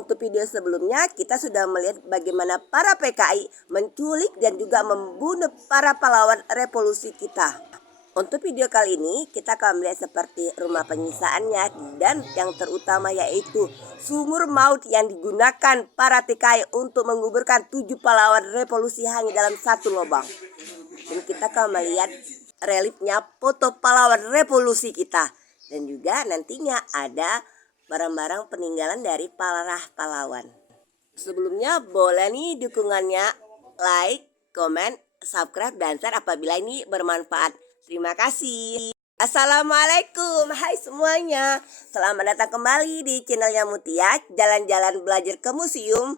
Untuk video sebelumnya kita sudah melihat bagaimana para PKI menculik dan juga membunuh para pahlawan revolusi kita. Untuk video kali ini kita akan melihat seperti rumah penyisaannya dan yang terutama yaitu sumur maut yang digunakan para PKI untuk menguburkan 7 pahlawan revolusi hanya dalam satu lubang. Dan kita akan melihat reliefnya foto pahlawan revolusi kita. Dan juga nantinya ada barang-barang peninggalan dari para pahlawan. Sebelumnya boleh nih dukungannya like, comment, subscribe, dan share apabila ini bermanfaat. Terima kasih. Assalamualaikum, hai semuanya. Selamat datang kembali di channelnya Mutia, jalan-jalan belajar ke museum,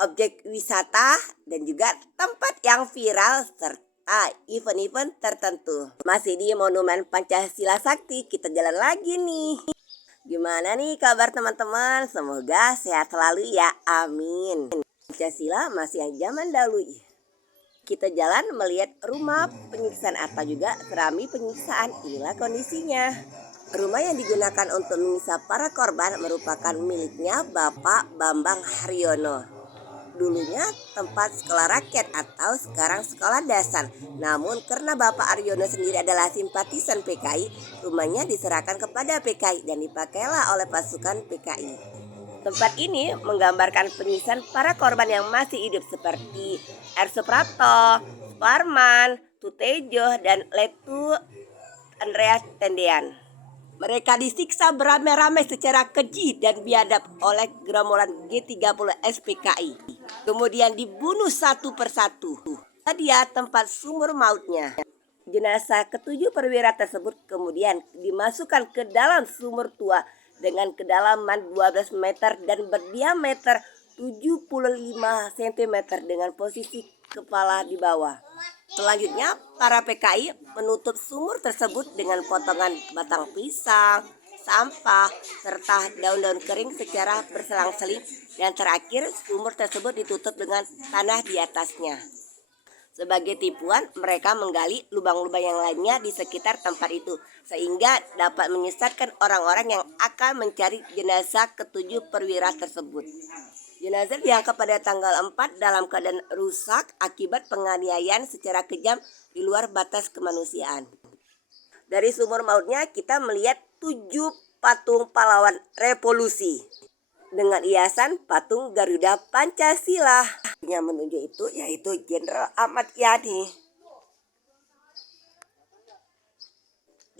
objek wisata, dan juga tempat yang viral serta event-event tertentu. Masih di Monumen Pancasila Sakti, kita jalan lagi nih. Gimana nih kabar teman-teman? Semoga sehat selalu ya, amin. Pancasila masih yang zaman dahulu. Kita jalan melihat rumah penyiksaan atau juga serami penyiksaan. Inilah kondisinya. Rumah yang digunakan untuk menyiksa para korban merupakan miliknya Bapak Bambang Haryono. Dulunya tempat sekolah rakyat atau sekarang sekolah dasar. Namun karena Bapak Haryono sendiri adalah simpatisan PKI, rumahnya diserahkan kepada PKI dan dipakailah oleh pasukan PKI. Tempat ini menggambarkan penyiksaan para korban yang masih hidup seperti R. Suprapto, Suparman, Tutejo, dan Letu Andreas Tendean. Mereka disiksa beramai-ramai secara keji dan biadab oleh gerombolan G30 SPKI. Kemudian dibunuh satu persatu. Dia tempat sumur mautnya. Jenazah ketujuh perwira tersebut kemudian dimasukkan ke dalam sumur tua dengan kedalaman 12 meter dan berdiameter 75 cm dengan posisi kepala di bawah. Selanjutnya, para PKI menutup sumur tersebut dengan potongan batang pisang, sampah, serta daun-daun kering secara berselang-seling. Dan terakhir, sumur tersebut ditutup dengan tanah di atasnya. Sebagai tipuan, mereka menggali lubang-lubang yang lainnya di sekitar tempat itu, sehingga dapat menyesatkan orang-orang yang akan mencari jenazah ketujuh perwira tersebut. Jenazah diangkat pada tanggal 4 dalam keadaan rusak akibat penganiayaan secara kejam di luar batas kemanusiaan. Dari sumur mautnya kita melihat 7 patung pahlawan revolusi dengan hiasan patung Garuda Pancasila. Yang menunjuk itu yaitu Jenderal Ahmad Yani.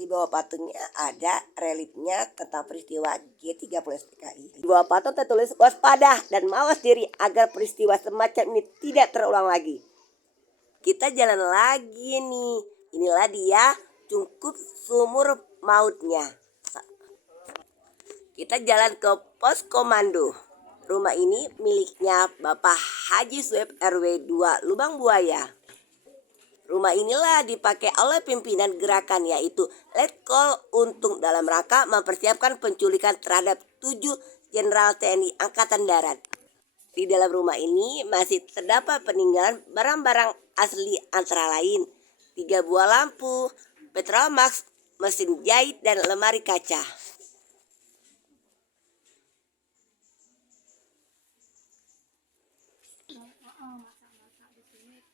Di bawah patungnya ada reliefnya tentang peristiwa G30 SPKI. Di bawah patung tertulis waspada dan mawas diri agar peristiwa semacam ini tidak terulang lagi. Kita jalan lagi nih. Inilah dia cungkup sumur mautnya. Kita jalan ke pos komando. Rumah ini miliknya Bapak Haji Sueb RW 2 Lubang Buaya. Rumah inilah dipakai oleh pimpinan gerakan yaitu Letkol Untung dalam rangka mempersiapkan penculikan terhadap 7 Jenderal TNI Angkatan Darat. Di dalam rumah ini masih terdapat peninggalan barang-barang asli antara lain 3 buah lampu, Petromax, mesin jahit, dan lemari kaca.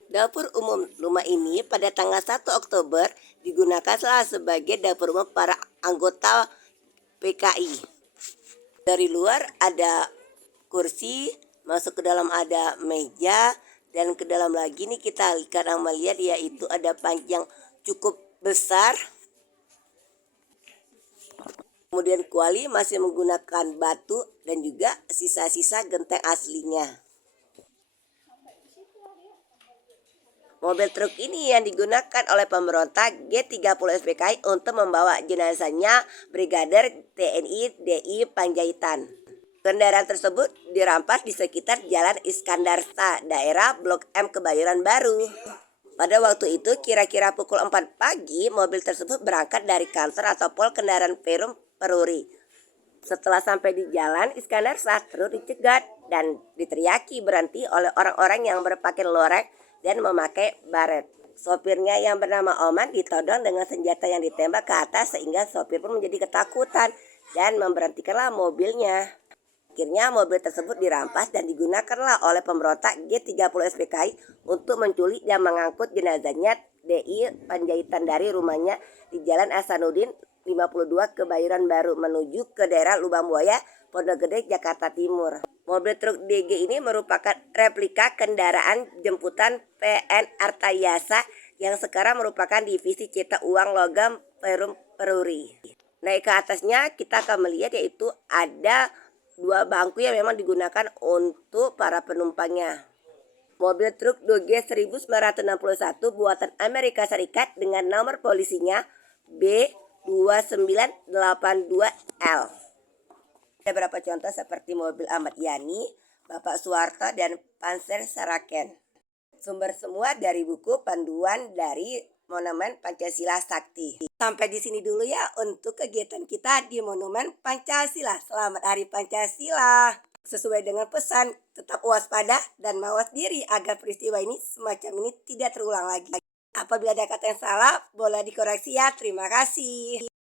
Dapur umum rumah ini pada tanggal 1 Oktober digunakan sebagai dapur umum para anggota PKI. Dari luar ada kursi, masuk ke dalam ada meja, dan ke dalam lagi nih kita akan melihat yaitu ada panjang cukup besar. Kemudian kuali masih menggunakan batu dan juga sisa-sisa genteng aslinya. Mobil truk ini yang digunakan oleh pemberontak G30 SPKI untuk membawa jenazahnya Brigadir TNI DI Panjaitan. Kendaraan tersebut dirampas di sekitar Jalan Iskandar Shah, daerah Blok M Kebayoran Baru. Pada waktu itu kira-kira pukul 4 pagi mobil tersebut berangkat dari kantor atau pol kendaraan Perum Peruri. Setelah sampai di Jalan Iskandar Shah terus dicegat dan diteriaki berhenti oleh orang-orang yang berpakaian lorek dan memakai baret. Sopirnya yang bernama Oman ditodong dengan senjata yang ditembak ke atas sehingga sopir pun menjadi ketakutan dan memberhentikanlah mobilnya. Akhirnya mobil tersebut dirampas dan digunakanlah oleh pemberontak G30 SPKI untuk menculik dan mengangkut jenazahnya DI Panjaitan dari rumahnya di Jalan Ahsanuddin 52 Kebayoran Baru menuju ke daerah Lubang Buaya, Pondok Gede, Jakarta Timur. Mobil truk DG ini merupakan replika kendaraan jemputan PN Artayasa yang sekarang merupakan divisi cetak uang logam Perum Peruri. Naik ke atasnya kita akan melihat yaitu ada dua bangku yang memang digunakan untuk para penumpangnya. Mobil truk Dodge 1961 buatan Amerika Serikat dengan nomor polisinya B2982L. Ada beberapa contoh seperti mobil Ahmad Yani, Bapak Soeharto, dan Panzer Saraken. Sumber semua dari buku panduan dari Monumen Pancasila Sakti. Sampai di sini dulu ya untuk kegiatan kita di Monumen Pancasila. Selamat Hari Pancasila. Sesuai dengan pesan, tetap waspada dan mawas diri agar peristiwa ini semacam ini tidak terulang lagi. Apabila ada kata yang salah, boleh dikoreksi ya. Terima kasih.